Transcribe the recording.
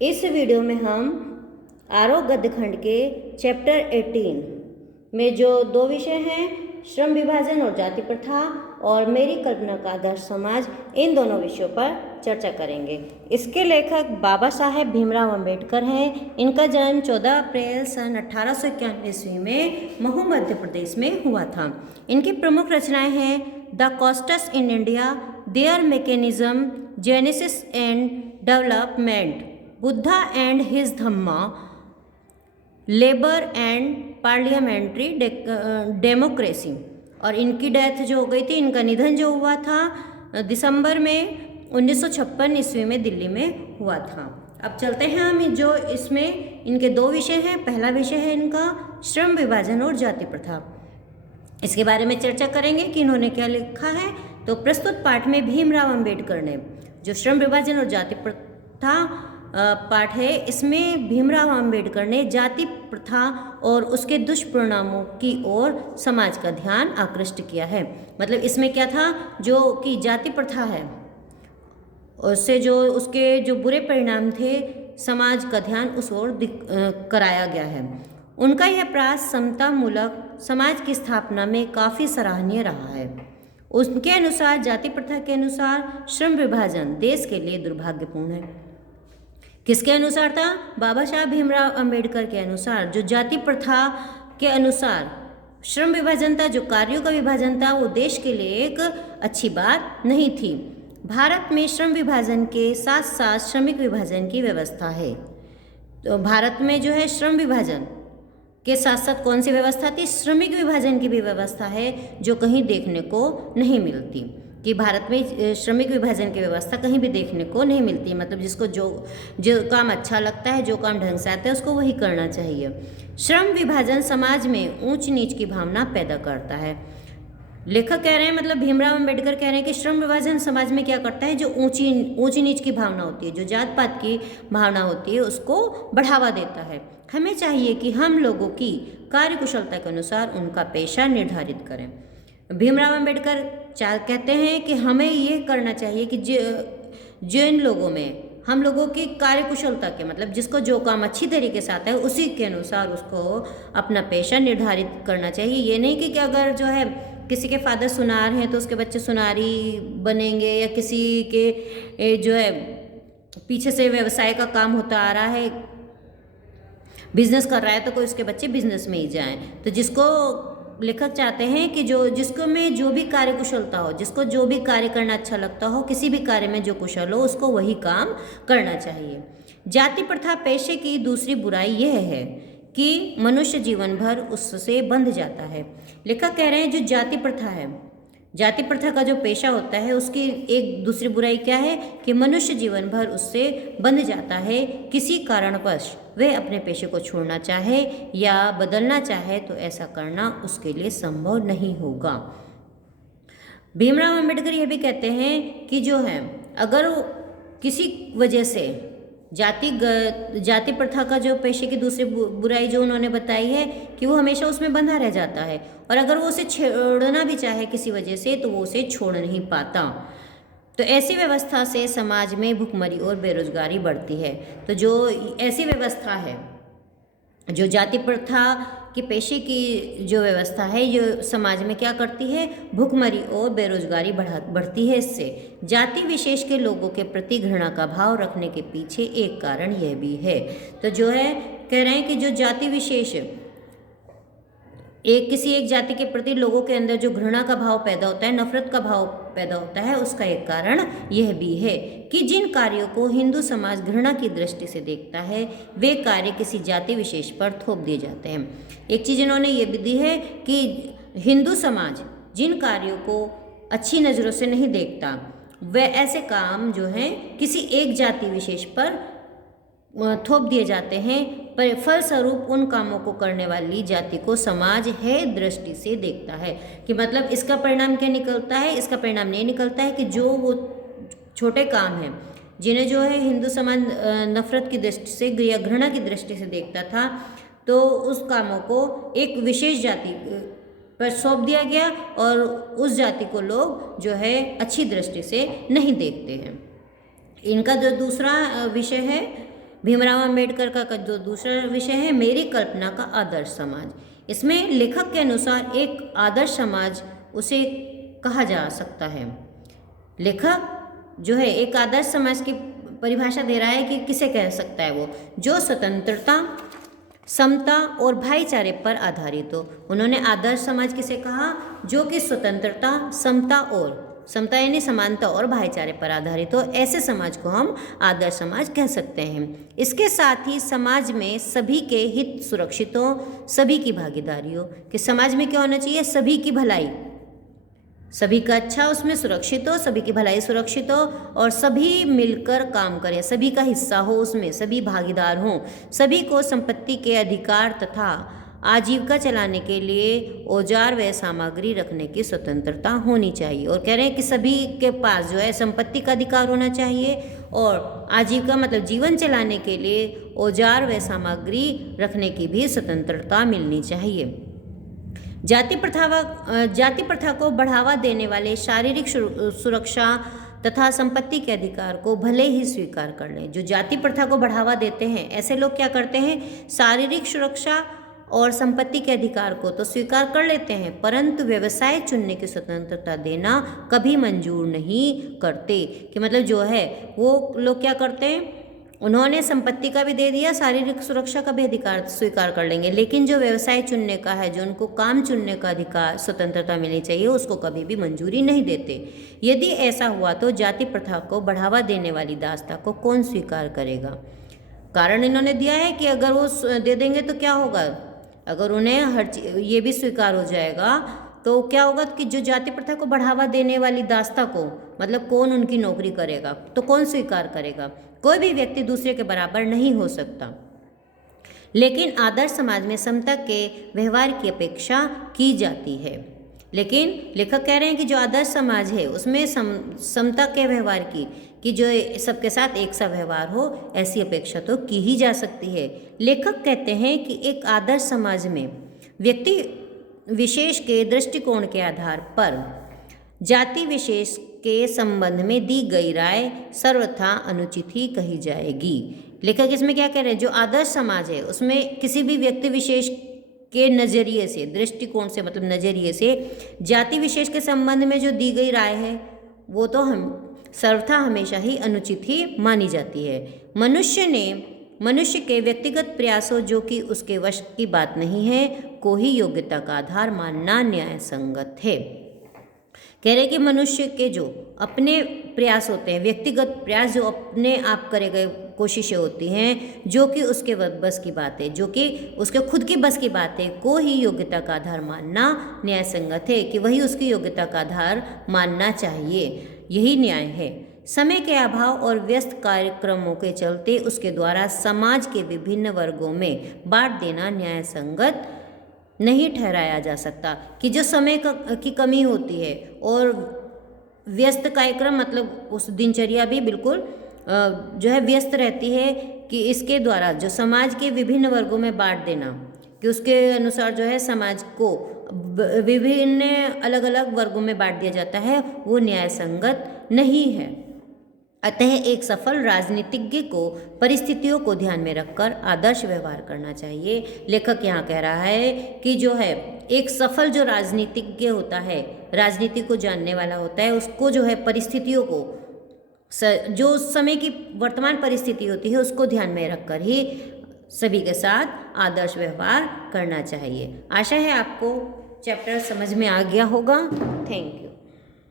इस वीडियो में हम आरोह गद्य खंड के चैप्टर 18 में जो दो विषय हैं, श्रम विभाजन और जाति प्रथा और मेरी कल्पना का आदर्श समाज, इन दोनों विषयों पर चर्चा करेंगे। इसके लेखक बाबा साहेब भीमराव अंबेडकर हैं। इनका जन्म 14 अप्रैल सन 1891 ईस्वी में महू मध्य प्रदेश में हुआ था। इनकी प्रमुख रचनाएं हैं the costs in India, there mechanism, genesis and development, Buddha and his Dhamma, labour and parliamentary democracy. और इनकी डेथ जो हो गई थी, इनका निधन जो हुआ था दिसंबर में 1956 ईस्वी में दिल्ली में हुआ था। अब चलते हैं हम जो इसमें इनके दो विषय हैं। पहला विषय है इनका श्रम विभाजन और जाति प्रथा। इसके बारे में चर्चा करेंगे कि इन्होंने क्या लिखा है। तो प्रस्तुत पाठ में भीमराव अंबेडकर ने जो श्रम विभाजन और जाति प्रथा पाठ है, इसमें भीमराव अंबेडकर ने जाति प्रथा और उसके दुष्परिणामों की ओर समाज का ध्यान आकृष्ट किया है। मतलब इसमें क्या था, जो कि जाति प्रथा है उससे जो उसके जो बुरे परिणाम थे, समाज का ध्यान उस ओर कराया गया है। उनका यह प्रयास समता मूलक समाज की स्थापना में काफ़ी सराहनीय रहा है। उनके अनुसार जाति प्रथा के अनुसार श्रम विभाजन देश के लिए दुर्भाग्यपूर्ण है। किसके अनुसार था? बाबा साहब भीमराव अंबेडकर के अनुसार जो जाति प्रथा के अनुसार श्रम विभाजन था, जो कार्यों का विभाजन था, वो देश के लिए एक अच्छी बात नहीं थी। भारत में श्रम विभाजन के साथ साथ श्रमिक विभाजन की व्यवस्था है। तो भारत में जो है श्रम विभाजन के साथ साथ कौन सी व्यवस्था थी? श्रमिक विभाजन की भी व्यवस्था है, जो कहीं देखने को नहीं मिलती। कि भारत में श्रमिक विभाजन की व्यवस्था कहीं भी देखने को नहीं मिलती। मतलब जिसको जो काम अच्छा लगता है, जो काम ढंग से आता है, उसको वही करना चाहिए। श्रम विभाजन समाज में ऊंच नीच की भावना पैदा करता है। लेखक कह रहे हैं, मतलब भीमराव अंबेडकर कह रहे हैं कि श्रम विभाजन समाज में क्या करता है, जो ऊंची नीच की भावना होती है, जो जात पात की भावना होती है, उसको बढ़ावा देता है। हमें चाहिए कि हम लोगों की कार्यकुशलता के अनुसार उनका पेशा निर्धारित करें। भीमराव अंबेडकर कहते हैं कि हमें ये करना चाहिए कि जो इन लोगों में हम लोगों की कार्यकुशलता के, मतलब जिसको जो काम अच्छी तरीके से आता है, उसी के अनुसार उसको अपना पेशा निर्धारित करना चाहिए। ये नहीं कि अगर जो है किसी के फादर सुनार हैं तो उसके बच्चे सुनारी बनेंगे, या किसी के जो है पीछे से व्यवसाय का काम होता आ रहा है, बिजनेस कर रहा है, तो कोई उसके बच्चे बिजनेस में ही जाएं। तो जिसको लेखक चाहते हैं कि जिसको में जो भी कार्यकुशलता हो, जिसको जो भी कार्य करना अच्छा लगता हो, किसी भी कार्य में जो कुशल हो, उसको वही काम करना चाहिए। जाति प्रथा पेशे की दूसरी बुराई यह है कि मनुष्य जीवन भर उससे बंध जाता है। लेखक कह रहे हैं जो जाति प्रथा है, जाति प्रथा का जो पेशा होता है, उसकी एक दूसरी बुराई क्या है कि मनुष्य जीवन भर उससे बंध जाता है। किसी कारणवश वह अपने पेशे को छोड़ना चाहे या बदलना चाहे तो ऐसा करना उसके लिए संभव नहीं होगा। भीमराव अंबेडकर यह भी कहते हैं कि जो है अगर किसी वजह से जाति प्रथा का जो पेशे की दूसरी बुराई जो उन्होंने बताई है कि वो हमेशा उसमें बंधा रह जाता है, और अगर वो उसे छोड़ना भी चाहे किसी वजह से तो वो उसे छोड़ नहीं पाता। तो ऐसी व्यवस्था से समाज में भुखमरी और बेरोजगारी बढ़ती है। तो जो ऐसी व्यवस्था है, जो जाति प्रथा कि पेशे की जो व्यवस्था है, ये समाज में क्या करती है, भुखमरी और बेरोजगारी बढ़ती है। इससे जाति विशेष के लोगों के प्रति घृणा का भाव रखने के पीछे एक कारण यह भी है। तो जो है कह रहे हैं कि जो जाति विशेष किसी एक जाति के प्रति लोगों के अंदर जो घृणा का भाव पैदा होता है, नफरत का भाव पैदा होता है, उसका एक कारण यह भी है कि जिन कार्यों को हिंदू समाज घृणा की दृष्टि से देखता है, वे कार्य किसी जाति विशेष पर थोप दिए जाते हैं। एक चीज़ इन्होंने ये भी दी है कि हिंदू समाज जिन कार्यों को अच्छी नज़रों से नहीं देखता, वे ऐसे काम जो हैं किसी एक जाति विशेष पर थोप दिए जाते हैं, पर फलस्वरूप उन कामों को करने वाली जाति को समाज है दृष्टि से देखता है। कि मतलब इसका परिणाम क्या निकलता है? इसका परिणाम नहीं निकलता है कि जो वो छोटे काम हैं जिन्हें जो है हिंदू समाज नफरत की दृष्टि से या घृणा की दृष्टि से देखता था, तो उस कामों को एक विशेष जाति पर सौंप दिया गया और उस जाति को लोग जो है अच्छी दृष्टि से नहीं देखते हैं। इनका जो दूसरा विषय है भीमराव अंबेडकर का जो दूसरा विषय है मेरी कल्पना का आदर्श समाज। इसमें लेखक के अनुसार एक आदर्श समाज उसे कहा जा सकता है। लेखक जो है एक आदर्श समाज की परिभाषा दे रहा है कि किसे कह सकता है वो, जो स्वतंत्रता, समता और भाईचारे पर आधारित हो। उन्होंने आदर्श समाज किसे कहा, जो कि स्वतंत्रता, समता यानी समानता और भाईचारे पर आधारित हो। ऐसे समाज को हम आदर्श समाज कह सकते हैं। इसके साथ ही समाज में सभी के हित सुरक्षित हो, सभी की भागीदारी हो। कि समाज में क्या होना चाहिए, सभी की भलाई, सभी का अच्छा उसमें सुरक्षित हो, सभी की भलाई सुरक्षित हो और सभी मिलकर काम करें, सभी का हिस्सा हो उसमें, सभी भागीदार हों। सभी को संपत्ति के अधिकार तथा आजीविका चलाने के लिए औजार व सामग्री रखने की स्वतंत्रता होनी चाहिए। और कह रहे हैं कि सभी के पास जो है संपत्ति का अधिकार होना चाहिए और आजीविका मतलब जीवन चलाने के लिए औजार व सामग्री रखने की भी स्वतंत्रता मिलनी चाहिए। जाति प्रथा को बढ़ावा देने वाले शारीरिक सुरक्षा तथा संपत्ति के अधिकार को भले ही स्वीकार कर लें। जो जाति प्रथा को बढ़ावा देते हैं ऐसे लोग क्या करते हैं, शारीरिक सुरक्षा और संपत्ति के अधिकार को तो स्वीकार कर लेते हैं, परंतु व्यवसाय चुनने की स्वतंत्रता देना कभी मंजूर नहीं करते। कि मतलब जो है वो लोग क्या करते हैं, उन्होंने संपत्ति का भी दे दिया, शारीरिक सुरक्षा का भी अधिकार स्वीकार कर लेंगे, लेकिन जो व्यवसाय चुनने का है, जो उनको काम चुनने का अधिकार स्वतंत्रता मिलनी चाहिए, उसको कभी भी मंजूरी नहीं देते। यदि ऐसा हुआ तो जाति प्रथा को बढ़ावा देने वाली दास्ता को कौन स्वीकार करेगा। कारण इन्होंने दिया है कि अगर वो दे देंगे तो क्या होगा, अगर उन्हें हर चीज ये भी स्वीकार हो जाएगा तो क्या होगा कि जो जाति प्रथा को बढ़ावा देने वाली दास्ता को मतलब कौन उनकी नौकरी करेगा, तो कौन स्वीकार करेगा। कोई भी व्यक्ति दूसरे के बराबर नहीं हो सकता। लेकिन आदर्श समाज में समता के व्यवहार की अपेक्षा की जाती है। लेकिन लेखक कह रहे हैं कि जो आदर्श समाज है उसमें समता के व्यवहार की जो सबके साथ एक सा व्यवहार हो, ऐसी अपेक्षा तो की ही जा सकती है। लेखक कहते हैं कि एक आदर्श समाज में व्यक्ति विशेष के दृष्टिकोण के आधार पर जाति विशेष के संबंध में दी गई राय सर्वथा अनुचित ही कही जाएगी। लेखक इसमें क्या कह रहे हैं, जो आदर्श समाज है उसमें किसी भी व्यक्ति विशेष के नज़रिए से, दृष्टिकोण से मतलब नज़रिए से जाति विशेष के संबंध में जो दी गई राय है वो तो हम सर्वथा हमेशा ही अनुचित ही मानी जाती है। मनुष्य के व्यक्तिगत प्रयासों जो कि उसके वश की बात नहीं है को ही योग्यता का आधार मानना न्याय संगत है। कह रहे कि मनुष्य के जो अपने प्रयास होते हैं, व्यक्तिगत प्रयास जो अपने आप करे गए कोशिशें होती हैं, जो कि उसके बस की बात है, जो कि उसके खुद की बस की बात है, को ही योग्यता का आधार मानना न्याय संगत है। कि वही उसकी योग्यता का आधार मानना चाहिए, यही न्याय है। समय के अभाव और व्यस्त कार्यक्रमों के चलते उसके द्वारा समाज के विभिन्न वर्गों में बांट देना न्याय संगत नहीं ठहराया जा सकता। कि जो समय की कमी होती है और व्यस्त कार्यक्रम मतलब उस दिनचर्या भी बिल्कुल जो है व्यस्त रहती है, कि इसके द्वारा जो समाज के विभिन्न वर्गों में बांट देना, कि उसके अनुसार जो है समाज को विभिन्न अलग अलग वर्गों में बांट दिया जाता है, वो न्याय संगत नहीं है। अतः एक सफल राजनीतिज्ञ को परिस्थितियों को ध्यान में रखकर आदर्श व्यवहार करना चाहिए। लेखक यहाँ कह रहा है कि जो है एक सफल जो राजनीतिज्ञ होता है, राजनीति को जानने वाला होता है, उसको जो है परिस्थितियों को, जो समय की वर्तमान परिस्थिति होती है उसको ध्यान में रखकर ही सभी के साथ आदर्श व्यवहार करना चाहिए। आशा है आपको चैप्टर समझ में आ गया होगा। Thank you.